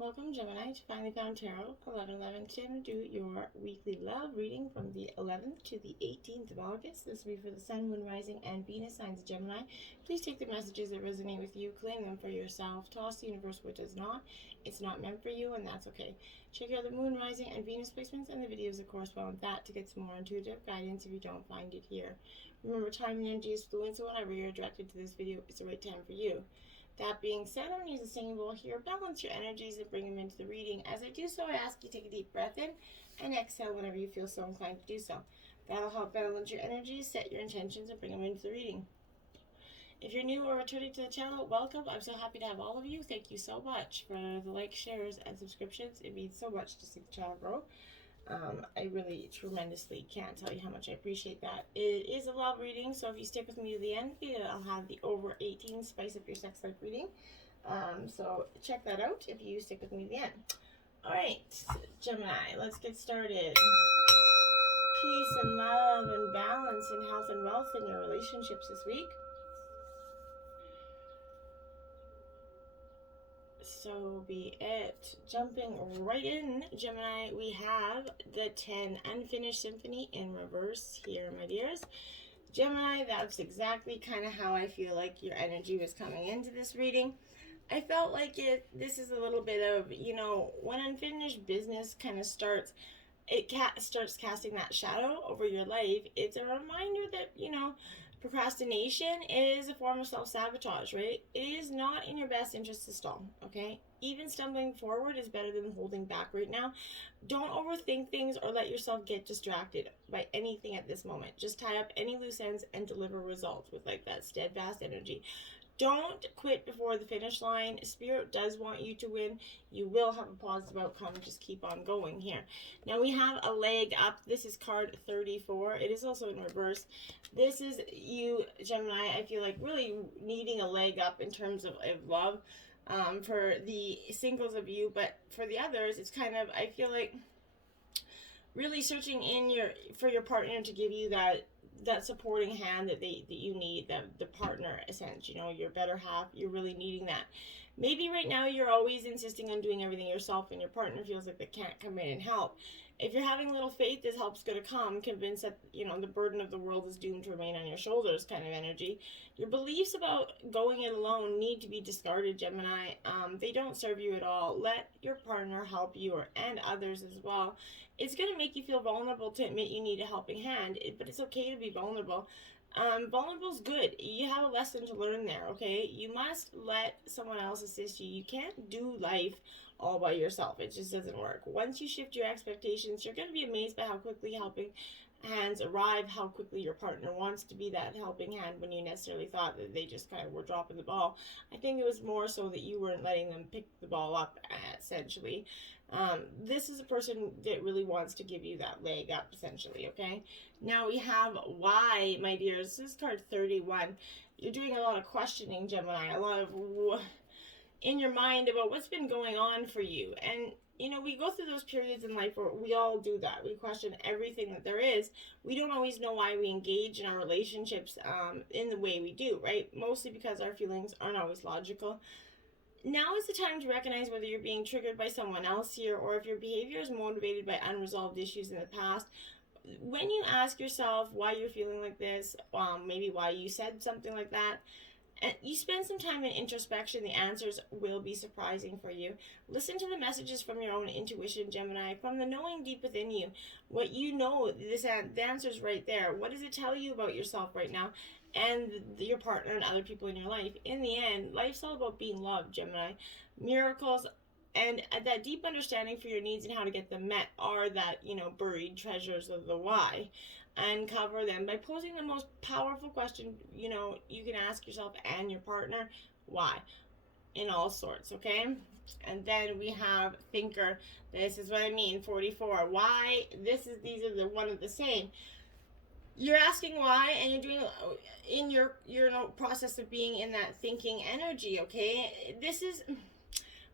Welcome, Gemini, to Finally Found Tarot 11/11. Today I'm going to do your weekly love reading from the 11th to the 18th of August. This will be for the Sun, Moon, Rising, and Venus signs of Gemini. Please take the messages that resonate with you, claim them for yourself, toss the universe what does not. It's not meant for you, and that's okay. Check out the Moon, Rising, and Venus placements and the videos that correspond with that to get some more intuitive guidance if you don't find it here. Remember, time and energy is fluid, so whenever you're directed to this video, it's the right time for you. That being said, I'm going to use a singing bowl here. Balance your energies and bring them into the reading. As I do so, I ask you to take a deep breath in and exhale whenever you feel so inclined to do so. That'll help balance your energies, set your intentions, and bring them into the reading. If you're new or returning to the channel, welcome. I'm so happy to have all of you. Thank you so much for the likes, shares, and subscriptions. It means so much to see the channel grow. I really tremendously can't tell you how much I appreciate that. It is a love reading, so if you stick with me to the end, I'll have the over 18 Spice Up Your Sex Life reading. So check that out if you stick with me to the end. Alright, Gemini, let's get started. Peace and love and balance and health and wealth in your relationships this week. So be it. Jumping right in, Gemini, we have the 10 Unfinished Symphony in reverse here, my dears. Gemini, that's exactly kind of how I feel like your energy was coming into this reading. I felt like this is a little bit of, when unfinished business kind of starts, it starts casting that shadow over your life. It's a reminder that, procrastination is a form of self-sabotage, right? It is not in your best interest to stall, okay? Even stumbling forward is better than holding back right now. Don't overthink things or let yourself get distracted by anything at this moment. Just tie up any loose ends and deliver results with that steadfast energy. Don't quit before the finish line. Spirit does want you to win. You will have a positive outcome. Just keep on going here. Now we have a leg up. This is card 34. It is also in reverse. This is you, Gemini, I feel like really needing a leg up in terms of love for the singles of you. But for the others, it's kind of, I feel like, really searching for your partner to give you that supporting hand that you need, the partner sense, your better half. You're really needing that. Maybe right now you're always insisting on doing everything yourself and your partner feels like they can't come in and help. If you're having little faith, this help's going to come, convinced that, the burden of the world is doomed to remain on your shoulders kind of energy. Your beliefs about going it alone need to be discarded, Gemini. They don't serve you at all. Let your partner help you and others as well. It's going to make you feel vulnerable to admit you need a helping hand, but it's okay to be vulnerable. Vulnerable is good. You have a lesson to learn there, okay? You must let someone else assist you. You can't do life all by yourself. It just doesn't work. Once you shift your expectations, you're going to be amazed by how quickly helping hands arrive, how quickly your partner wants to be that helping hand when you necessarily thought that they just kind of were dropping the ball. I think it was more so that you weren't letting them pick the ball up, essentially. This is a person that really wants to give you that leg up, essentially, okay? Now we have why, my dears. This is card 31. You're doing a lot of questioning, Gemini, a lot of in your mind about what's been going on for you. And, we go through those periods in life where we all do that. We question everything that there is. We don't always know why we engage in our relationships in the way we do, right? Mostly because our feelings aren't always logical. Now is the time to recognize whether you're being triggered by someone else here or if your behavior is motivated by unresolved issues in the past. When you ask yourself why you're feeling like this, maybe why you said something like that, and you spend some time in introspection, the answers will be surprising for you. Listen to the messages from your own intuition, Gemini, from the knowing deep within you. What you know, the answer's right there. What does it tell you about yourself right now and your partner and other people in your life? In the end, life's all about being loved, Gemini. Miracles and that deep understanding for your needs and how to get them met are that, buried treasures of the why. Uncover them by posing the most powerful question, you can ask yourself and your partner, why? In all sorts, okay? And then we have thinker. This is what I mean, 44. Why? These are the one of the same. You're asking why, and you're doing in your process of being in that thinking energy, okay?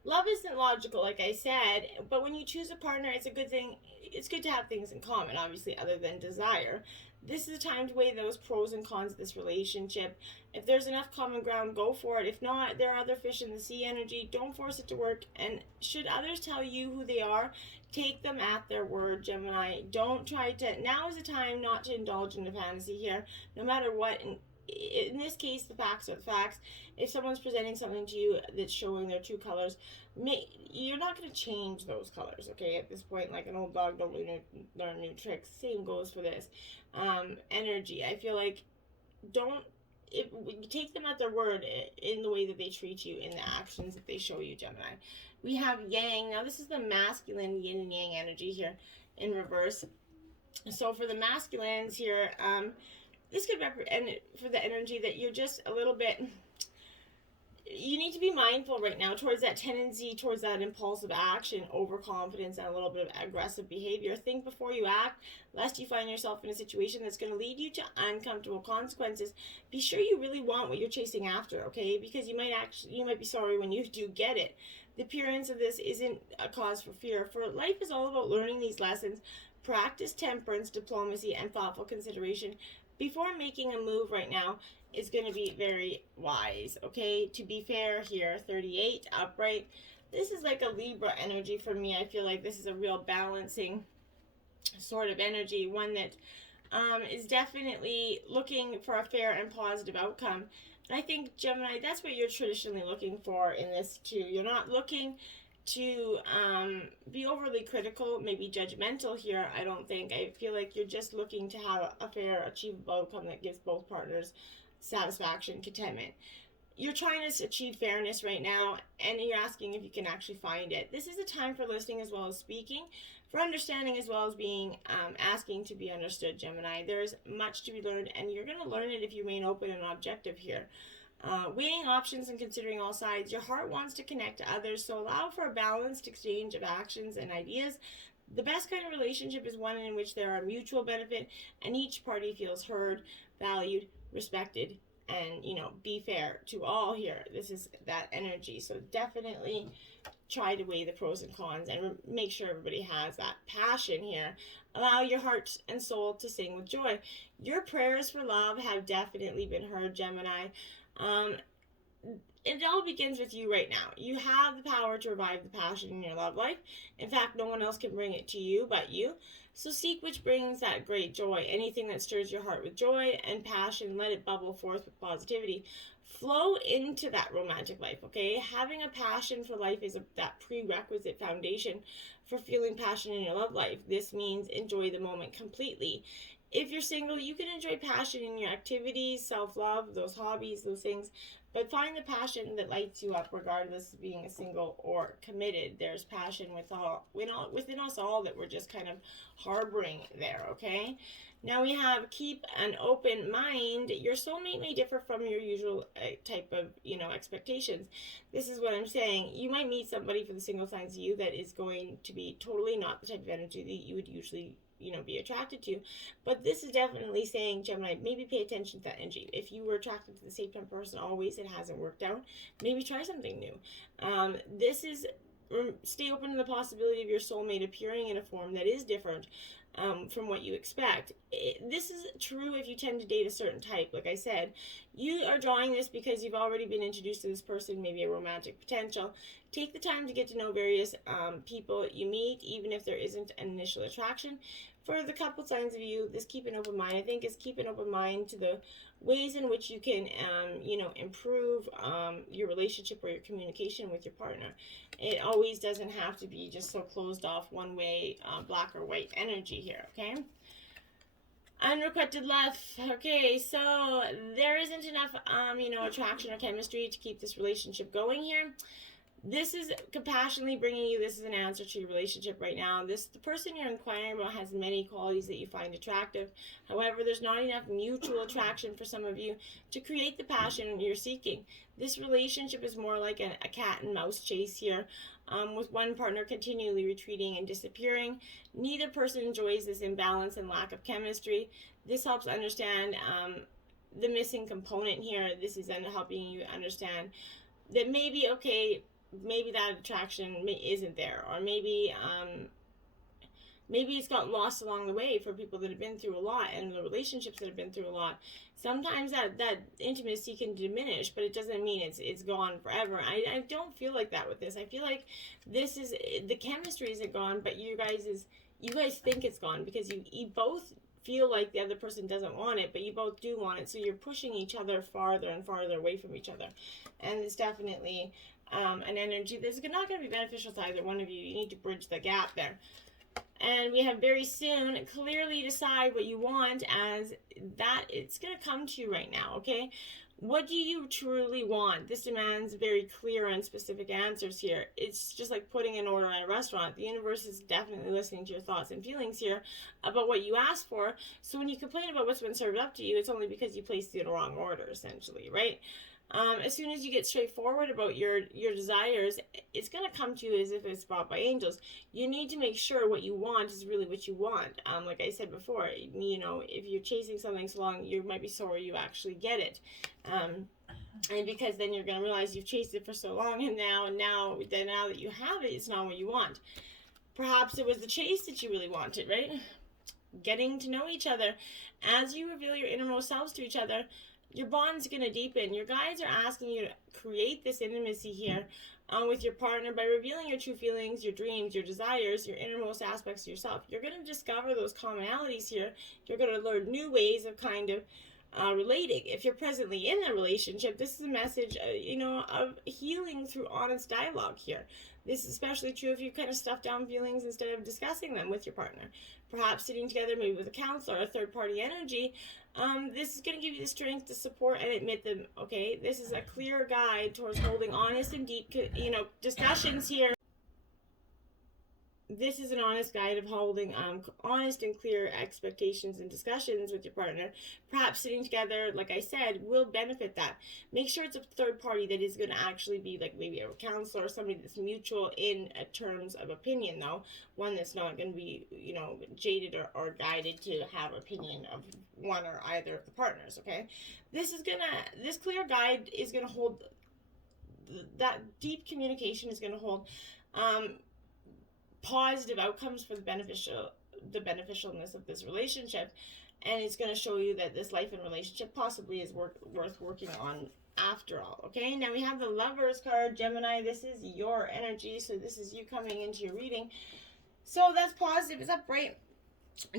Love isn't logical, like I said, but when you choose a partner, it's a good thing. It's good to have things in common, obviously, other than desire. This is a time to weigh those pros and cons of this relationship. If there's enough common ground, go for it. If not, there are other fish in the sea energy. Don't force it to work. And should others tell you who they are, take them at their word, Gemini. Don't try to... Now is the time not to indulge in the fantasy here, no matter what. In this case, the facts are the facts. If someone's presenting something to you that's showing their true colors, you're not going to change those colors, okay? At this point, like an old dog don't really learn new tricks. Same goes for this energy. I feel like you take them at their word in the way that they treat you, in the actions that they show you, Gemini. We have Yang. Now, this is the masculine yin and yang energy here in reverse. So for the masculines here, this could represent for the energy that you're just a little bit... You need to be mindful right now towards that tendency, towards that impulsive action, overconfidence, and a little bit of aggressive behavior. Think before you act, lest you find yourself in a situation that's going to lead you to uncomfortable consequences. Be sure you really want what you're chasing after, okay? Because you might be sorry when you do get it. The appearance of this isn't a cause for fear. For life is all about learning these lessons. Practice temperance, diplomacy, and thoughtful consideration before making a move right now. Is going to be very wise, okay? To be fair here, 38, upright. This is like a Libra energy for me. I feel like this is a real balancing sort of energy, one that is definitely looking for a fair and positive outcome. And I think, Gemini, that's what you're traditionally looking for in this too. You're not looking to be overly critical, maybe judgmental here, I don't think. I feel like you're just looking to have a fair, achievable outcome that gives both partners satisfaction, contentment. You're trying to achieve fairness right now, and you're asking if you can actually find it. This is a time for listening as well as speaking, for understanding as well as being asking to be understood, Gemini. There's much to be learned, and you're going to learn it if you remain open and objective here. Weighing options and considering all sides. Your heart wants to connect to others, so allow for a balanced exchange of actions and ideas. The best kind of relationship is one in which there are mutual benefit and each party feels heard, valued, respected, and, be fair to all here. This is that energy. So definitely try to weigh the pros and cons and make sure everybody has that passion here. Allow your heart and soul to sing with joy. Your prayers for love have definitely been heard, Gemini. It all begins with you right now. You have the power to revive the passion in your love life. In fact, no one else can bring it to you but you. So seek which brings that great joy. Anything that stirs your heart with joy and passion, let it bubble forth with positivity. Flow into that romantic life, okay? Having a passion for life is that prerequisite foundation for feeling passion in your love life. This means enjoy the moment completely. If you're single, you can enjoy passion in your activities, self-love, those hobbies, those things. But find the passion that lights you up regardless of being a single or committed. There's passion within us all that we're just kind of harboring there, okay? Now we have keep an open mind. Your soulmate may differ from your usual type of, expectations. This is what I'm saying. You might meet somebody for the single signs of you that is going to be totally not the type of energy that you would usually be attracted to. But this is definitely saying, Gemini, maybe pay attention to that energy. If you were attracted to the same type of person always, it hasn't worked out, maybe try something new. This is stay open to the possibility of your soulmate appearing in a form that is different from what you expect. This is true if you tend to date a certain type. Like I said, you are drawing this because you've already been introduced to this person, maybe a romantic potential. Take the time to get to know various people you meet, even if there isn't an initial attraction. For the couple signs of you, this keep an open mind, I think, is keep an open mind to the ways in which you can, improve your relationship or your communication with your partner. It always doesn't have to be just so closed off one way, black or white energy here, okay? Unrequited love. Okay, so there isn't enough, attraction or chemistry to keep this relationship going here. This is compassionately bringing you, this is an answer to your relationship right now. The person you're inquiring about has many qualities that you find attractive. However, there's not enough mutual attraction for some of you to create the passion you're seeking. This relationship is more like a cat and mouse chase here, with one partner continually retreating and disappearing. Neither person enjoys this imbalance and lack of chemistry. This helps understand the missing component here. This is helping you understand that maybe that attraction isn't there, or maybe Maybe it's got lost along the way for people that have been through a lot and the relationships that have been through a lot. Sometimes that intimacy can diminish, but it doesn't mean it's gone forever. I don't feel like that with this. I feel like this is, the chemistry isn't gone, but you guys think it's gone because you both feel like the other person doesn't want it, but you both do want it, so you're pushing each other farther and farther away from each other. And it's definitely an energy that's not going to be beneficial to either one of you. You need to bridge the gap there. And we have very soon, clearly decide what you want, as that it's going to come to you right now, okay? What do you truly want? This demands very clear and specific answers here. It's just like putting an order at a restaurant. The universe is definitely listening to your thoughts and feelings here about what you asked for. So when you complain about what's been served up to you, it's only because you placed it in the wrong order, essentially, right? As soon as you get straightforward about your desires, it's going to come to you as if it's brought by angels. You need to make sure what you want is really what you want. Like I said before, you know, if you're chasing something so long, you might be sorry you actually get it. And because then you're going to realize you've chased it for so long, and now that you have it, it's not what you want. Perhaps it was the chase that you really wanted, right? Getting to know each other. As you reveal your innermost selves to each other, your bond's going to deepen. Your guides are asking you to create this intimacy here with your partner by revealing your true feelings, your dreams, your desires, your innermost aspects of yourself. You're going to discover those commonalities here. You're going to learn new ways of kind of relating. If you're presently in a relationship, this is a message, of healing through honest dialogue here. This is especially true if you kind of stuff down feelings instead of discussing them with your partner. Perhaps sitting together, maybe with a counselor, a third-party energy. This is going to give you the strength to support and admit them, okay? This is a clear guide towards holding honest and deep, discussions here. This is an honest guide of holding honest and clear expectations and discussions with your partner. Perhaps sitting together, like I said, will benefit that. Make sure it's a third party that is going to actually be like maybe a counselor or somebody that's mutual in terms of opinion, though. One that's not going to be, jaded or guided to have opinion of one or either of the partners, okay? This clear guide is going to hold, that deep communication is going to hold positive outcomes for the beneficialness of this relationship, and it's going to show you that this life and relationship possibly is worth working on after all. Okay, now we have the Lovers card. Gemini, this is your energy, so this is you coming into your reading, so that's positive. Is that right?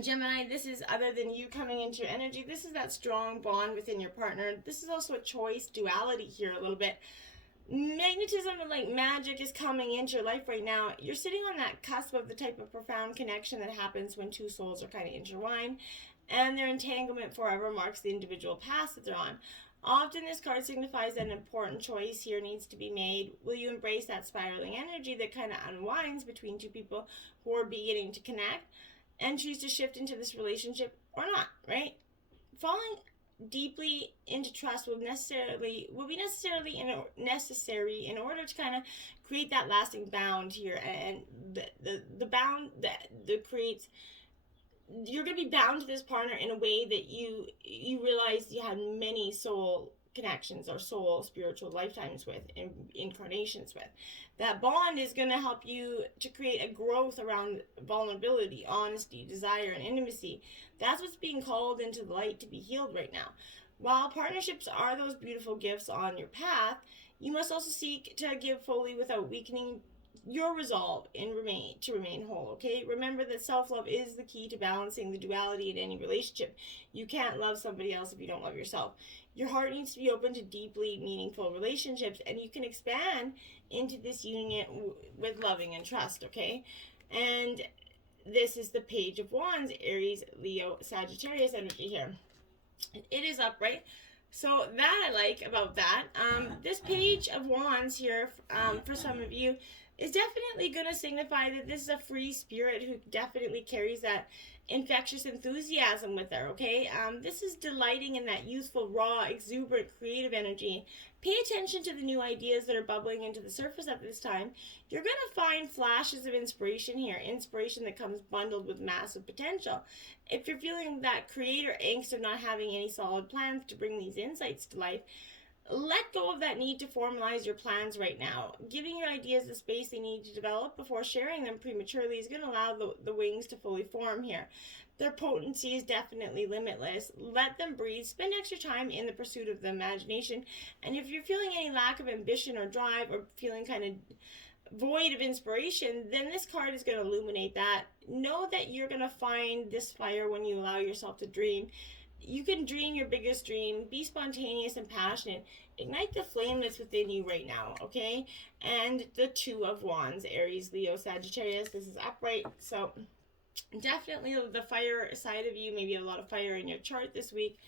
Gemini, this is, other than you coming into your energy, this is that strong bond within your partner. This is also a choice duality here a little bit. Magnetism and like magic is coming into your life right now. You're sitting on that cusp of the type of profound connection that happens when two souls are kind of intertwined, and their entanglement forever marks the individual path that they're on. Often this card signifies that an important choice here needs to be made. Will you embrace that spiraling energy that kind of unwinds between two people who are beginning to connect, and choose to shift into this relationship or not, right? Falling deeply into trust will be necessary in order to kind of create that lasting bound here, and the bound that creates, you're going to be bound to this partner in a way that you realize you had many soul connections or soul spiritual lifetimes with, incarnations with. That bond is going to help you to create a growth around vulnerability, honesty, desire, and intimacy. That's what's being called into the light to be healed right now. While partnerships are those beautiful gifts on your path, you must also seek to give fully without weakening your resolve and remain whole, okay? Remember that self-love is the key to balancing the duality in any relationship. You can't love somebody else if you don't love yourself. Your heart needs to be open to deeply meaningful relationships, and you can expand into this union with loving and trust, okay? And this is the Page of Wands, Aries, Leo, Sagittarius energy here. It is upright. So that I like about that. This Page of Wands here, for some of you, is definitely going to signify that this is a free spirit who definitely carries that infectious enthusiasm with her, okay? This is delighting in that youthful, raw, exuberant, creative energy. Pay attention to the new ideas that are bubbling into the surface at this time. You're going to find flashes of inspiration here, inspiration that comes bundled with massive potential. If you're feeling that creator angst of not having any solid plans to bring these insights to life, let go of that need to formalize your plans right now. Giving your ideas the space they need to develop before sharing them prematurely is going to allow the wings to fully form here. Their potency is definitely limitless. Let them breathe. Spend extra time in the pursuit of the imagination. And if you're feeling any lack of ambition or drive, or feeling kind of void of inspiration, then this card is going to illuminate that. Know that you're going to find this fire when you allow yourself to dream. You can dream your biggest dream. Be spontaneous and passionate. Ignite the flame that's within you right now, okay? And the Two of Wands, Aries, Leo, Sagittarius. This is upright, so definitely the fire side of you. Maybe you have a lot of fire in your chart this week,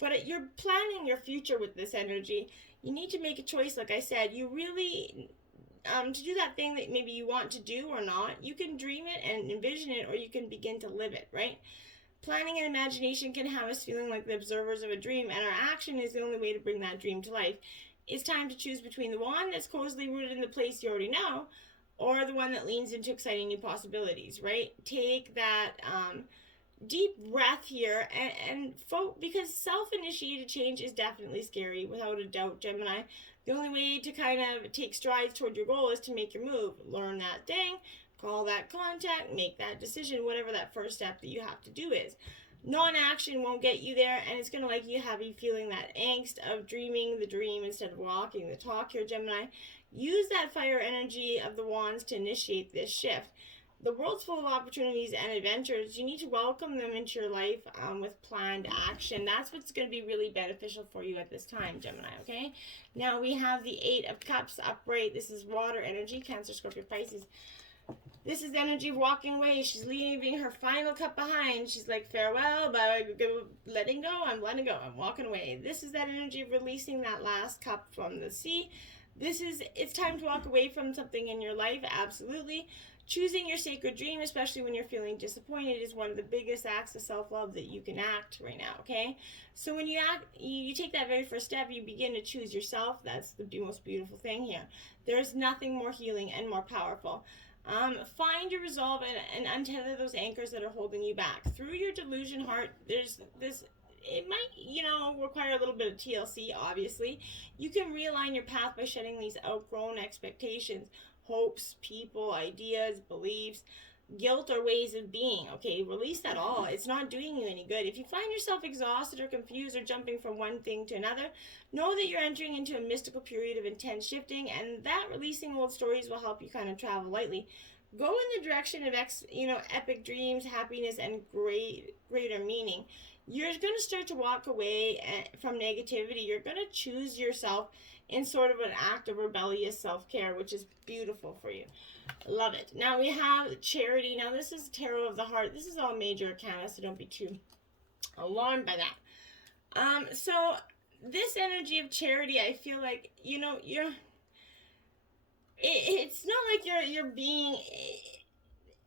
but you're planning your future with this energy. You need to make a choice, like I said. You really, to do that thing that maybe you want to do or not, you can dream it and envision it, or you can begin to live it, right? Planning and imagination can have us feeling like the observers of a dream, and our action is the only way to bring that dream to life. It's time to choose between the one that's cozily rooted in the place you already know, or the one that leans into exciting new possibilities, right? Take that deep breath here and because self-initiated change is definitely scary, without a doubt, Gemini. The only way to kind of take strides toward your goal is to make your move. Learn that thing, call that contact, make that decision, whatever that first step that you have to do is. Non-action won't get you there, and it's going to have you feeling that angst of dreaming the dream instead of walking the talk here, Gemini. Use that fire energy of the wands to initiate this shift. The world's full of opportunities and adventures. You need to welcome them into your life with planned action. That's what's going to be really beneficial for you at this time, Gemini, okay? Now we have the Eight of Cups upright. This is water energy, Cancer, Scorpio, Pisces. This is the energy of walking away. She's leaving her final cup behind. She's like, farewell, bye, letting go. I'm letting go. I'm walking away. This is that energy of releasing that last cup from the sea. It's time to walk away from something in your life, absolutely. Choosing your sacred dream, especially when you're feeling disappointed, is one of the biggest acts of self-love that you can act right now, okay? So when you take that very first step, you begin to choose yourself. That's the most beautiful thing here. There's nothing more healing and more powerful. Find your resolve and untether those anchors that are holding you back. Through your delusion heart, there's this, it might, require a little bit of TLC, obviously. You can realign your path by shedding these outgrown expectations, hopes, people, ideas, beliefs, guilt, or ways of being. Okay, release that all. It's not doing you any good. If you find yourself exhausted or confused or jumping from one thing to another, know that you're entering into a mystical period of intense shifting, and that releasing old stories will help you kind of travel lightly. Go in the direction of epic dreams, happiness, and greater meaning. You're going to start to walk away from negativity. You're going to choose yourself in sort of an act of rebellious self-care, which is beautiful for you. Love it. Now we have Charity. Now this is Tarot of the Heart. This is all major arcana, so don't be too alarmed by that. So this energy of Charity, I feel like, it's not like you're being,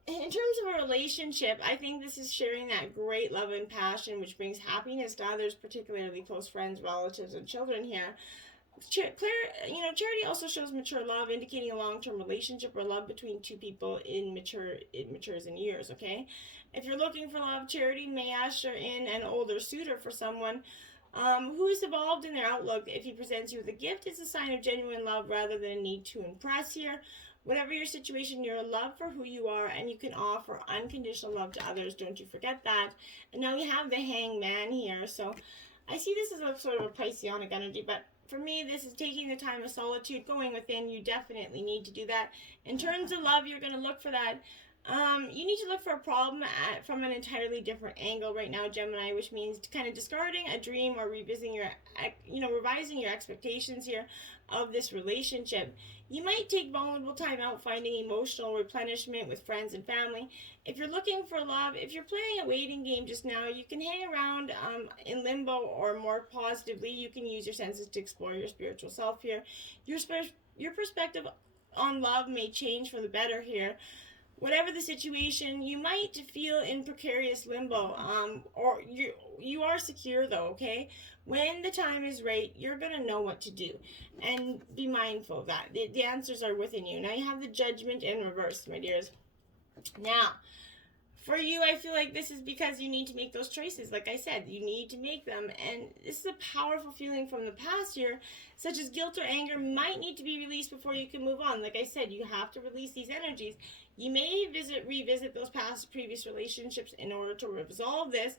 in terms of a relationship, I think this is sharing that great love and passion, which brings happiness to others, particularly close friends, relatives, and children here. Charity also shows mature love, indicating a long-term relationship or love between two people it matures in years, okay? If you're looking for love, Charity may usher in an older suitor for someone who's evolved in their outlook. If he presents you with a gift, it's a sign of genuine love rather than a need to impress here. Whatever your situation, you're love for who you are, and you can offer unconditional love to others. Don't you forget that. And now we have the Hangman here. So I see this as a sort of a Pisceonic energy, but for me, this is taking the time of solitude, going within. You definitely need to do that. In terms of love, you're going to look for that. You need to look for a problem from an entirely different angle right now, Gemini, which means kind of discarding a dream or revising revising your expectations here of this relationship. You might take vulnerable time out finding emotional replenishment with friends and family. If you're looking for love, if you're playing a waiting game just now, you can hang around in limbo, or more positively, you can use your senses to explore your spiritual self here. Your perspective on love may change for the better here. Whatever the situation, you might feel in precarious limbo, or you are secure though, okay? When the time is right, you're going to know what to do, and be mindful of that. The answers are within you. Now you have the Judgment in reverse, my dears. Now, For you, I feel like this is because you need to make those choices. Like I said, you need to make them. And this is a powerful feeling from the past here, such as guilt or anger might need to be released before you can move on. Like I said, you have to release these energies. You may revisit those previous relationships in order to resolve this.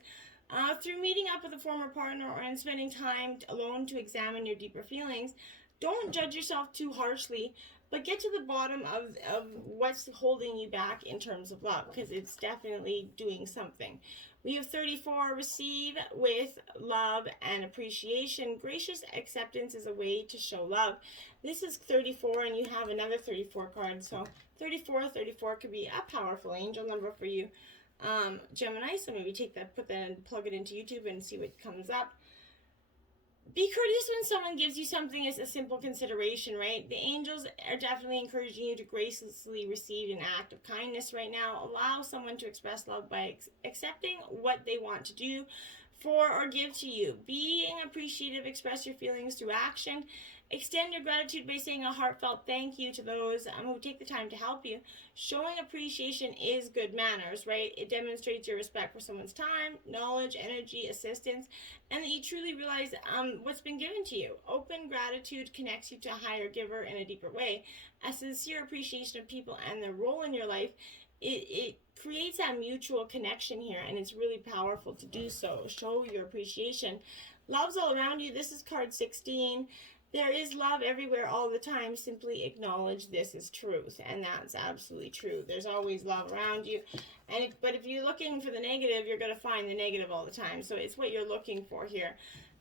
Through meeting up with a former partner or in spending time alone to examine your deeper feelings. Don't judge yourself too harshly, but get to the bottom of what's holding you back in terms of love, because it's definitely doing something. We have 34, receive with love and appreciation. Gracious acceptance is a way to show love. This is 34, and you have another 34 card. So 34 could be a powerful angel number for you, Gemini. So maybe take that, put that, and plug it into YouTube and see what comes up. Be courteous when someone gives you something as a simple consideration, right? The angels are definitely encouraging you to graciously receive an act of kindness right now. Allow someone to express love by accepting what they want to do for or give to you. Being appreciative, express your feelings through action. Extend your gratitude by saying a heartfelt thank you to those who take the time to help you. Showing appreciation is good manners, right? It demonstrates your respect for someone's time, knowledge, energy, assistance, and that you truly realize what's been given to you. Open gratitude connects you to a higher giver in a deeper way. A sincere appreciation of people and their role in your life, it creates that mutual connection here, and it's really powerful to do so. Show your appreciation. Love's all around you. This is card 16. There is love everywhere all the time. Simply acknowledge this is truth, and that's absolutely true. There's always love around you, but if you're looking for the negative, you're going to find the negative all the time. So it's what you're looking for here.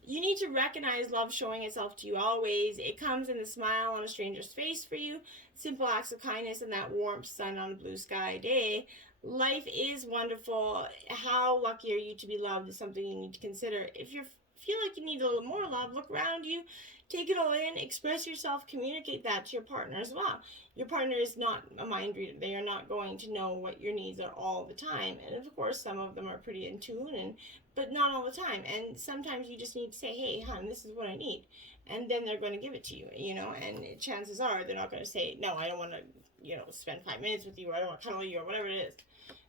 You need to recognize love showing itself to you always. It comes in the smile on a stranger's face for you, simple acts of kindness, and that warm sun on a blue sky day. Life is wonderful. How lucky are you to be loved is something you need to consider. If you feel like you need a little more love, look around you. Take it all in, express yourself, communicate that to your partner as well. Your partner is not a mind reader. They are not going to know what your needs are all the time. And of course, some of them are pretty in tune, but not all the time. And sometimes you just need to say, hey, hon, this is what I need. And then they're going to give it to you, and chances are they're not going to say, no, I don't want to, spend 5 minutes with you, or I don't want to cuddle you, or whatever it is.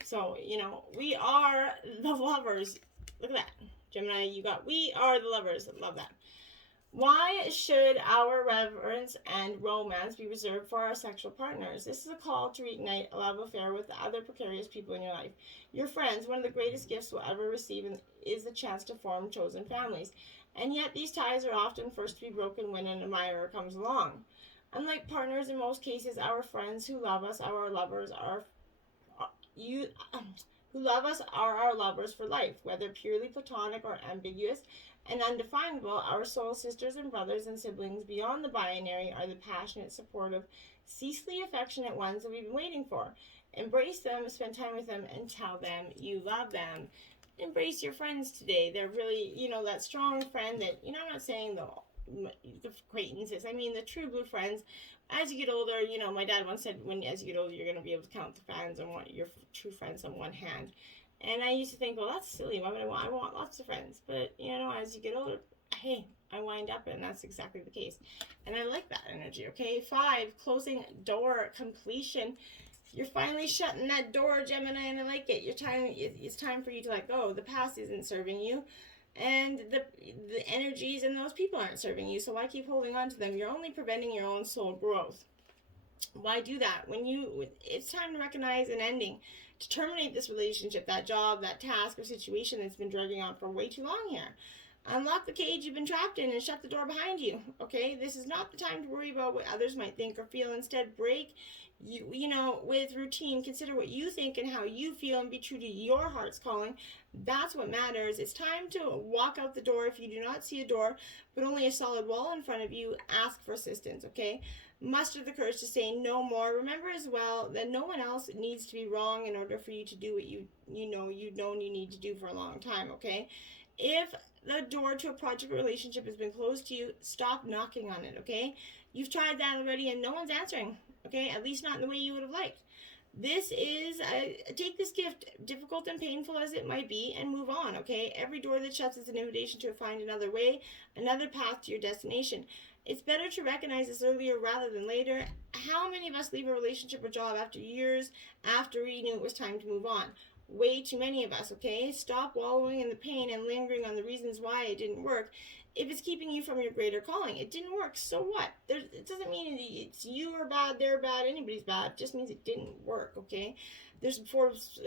So, we are the lovers. Look at that. Gemini, we are the lovers. Love that. Why should our reverence and romance be reserved for our sexual partners? This is a call to reignite a love affair with the other precarious people in your life. Your friends, one of the greatest gifts we'll ever receive is the chance to form chosen families. And yet these ties are often first to be broken when an admirer comes along. Unlike partners, in most cases, our friends who love us, our lovers, who love us are our lovers for life, whether purely platonic or ambiguous and undefinable. Our soul sisters and brothers and siblings beyond the binary are the passionate, supportive, ceaselessly affectionate ones that we've been waiting for. Embrace them, spend time with them, and tell them you love them. Embrace your friends today. They're really, that strong friend that, I'm not saying the acquaintances. I mean the true blue friends. As you get older, my dad once said, as you get older, you're going to be able to count the friends and your true friends on one hand. And I used to think, well, that's silly. Why would I want lots of friends? But, as you get older, hey, I wind up, and that's exactly the case. And I like that energy, okay? 5, closing door completion. You're finally shutting that door, Gemini, and I like it. It's time for you to let go. The past isn't serving you, and the energies and those people aren't serving you. So why keep holding on to them? You're only preventing your own soul growth. Why do that? It's time to recognize an ending, to terminate this relationship, that job, that task or situation that's been dragging on for way too long here. Unlock the cage you've been trapped in and shut the door behind you, okay? This is not the time to worry about what others might think or feel. Instead, break with routine. Consider what you think and how you feel, and be true to your heart's calling. That's what matters. It's time to walk out the door. If you do not see a door, but only a solid wall in front of you, ask for assistance, okay? Muster the courage to say no more. Remember as well that no one else needs to be wrong in order for you to do what you've known you need to do for a long time, okay? If the door to a project or relationship has been closed to you, stop knocking on it, okay? You've tried that already and no one's answering, okay? At least not in the way you would have liked. This is, take this gift, difficult and painful as it might be, and move on, okay? Every door that shuts is an invitation to find another way, another path to your destination. It's better to recognize this earlier rather than later. How many of us leave a relationship or job after years after we knew it was time to move on? way too many of us, okay? Stop wallowing in the pain and lingering on the reasons why it didn't work. If it's keeping you from your greater calling, it didn't work, so what? It doesn't mean it's you are bad, they're bad, anybody's bad. It just means it didn't work, okay? There's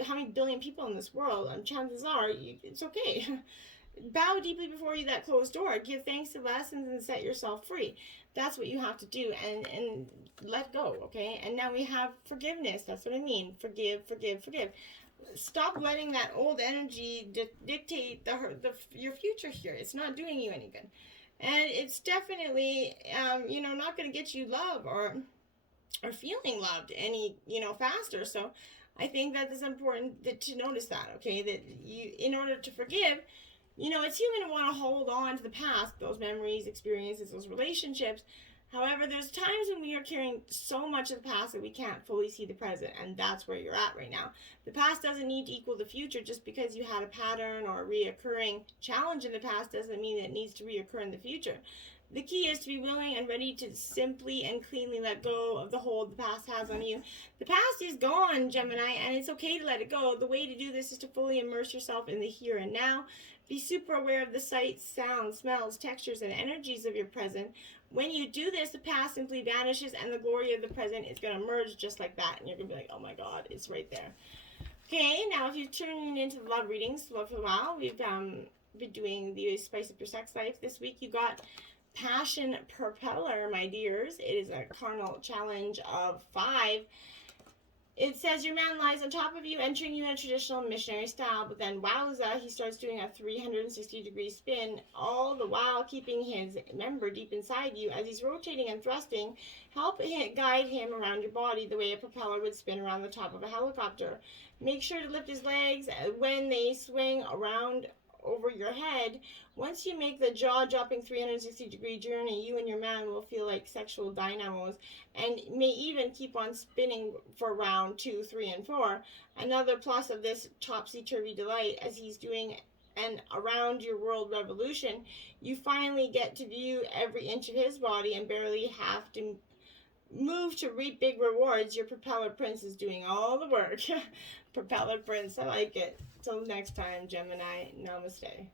how many billion people in this world, and chances are it's okay. Bow deeply before you that closed door. Give thanks to lessons and set yourself free. That's what you have to do, and let go, okay? And now we have forgiveness. That's what I mean. Forgive. Stop letting that old energy dictate your future here. It's not doing you any good. And it's definitely, not going to get you love or feeling loved any, faster. So I think that is important to notice that, okay? That in order to forgive, it's human to want to hold on to the past, those memories, experiences, those relationships. However, there's times when we are carrying so much of the past that we can't fully see the present, and that's where you're at right now. The past doesn't need to equal the future. Just because you had a pattern or a reoccurring challenge in the past doesn't mean that it needs to reoccur in the future. The key is to be willing and ready to simply and cleanly let go of the hold the past has on you. The past is gone, Gemini, and it's okay to let it go. The way to do this is to fully immerse yourself in the here and now. Be super aware of the sights, sounds, smells, textures, and energies of your present. When you do this, the past simply vanishes and the glory of the present is going to merge just like that. And you're going to be like, oh my God, it's right there. Okay, now if you're tuning into the love readings for a while, we've been doing the Spice Up Your Sex Life. This week you got Passion Propeller, my dears. It is a carnal challenge of 5. It says your man lies on top of you, entering you in a traditional missionary style, but then wowza, he starts doing a 360-degree spin, all the while keeping his member deep inside you as he's rotating and thrusting. Help guide him around your body the way a propeller would spin around the top of a helicopter. Make sure to lift his legs when they swing around over your head. Once you make the jaw-dropping 360-degree journey, you and your man will feel like sexual dynamos and may even keep on spinning for round 2, 3, and 4. Another plus of this topsy-turvy delight as he's doing an around your world revolution, you finally get to view every inch of his body and barely have to move to reap big rewards. Your propeller prince is doing all the work. Propeller prince, I like it. Till next time, Gemini, namaste.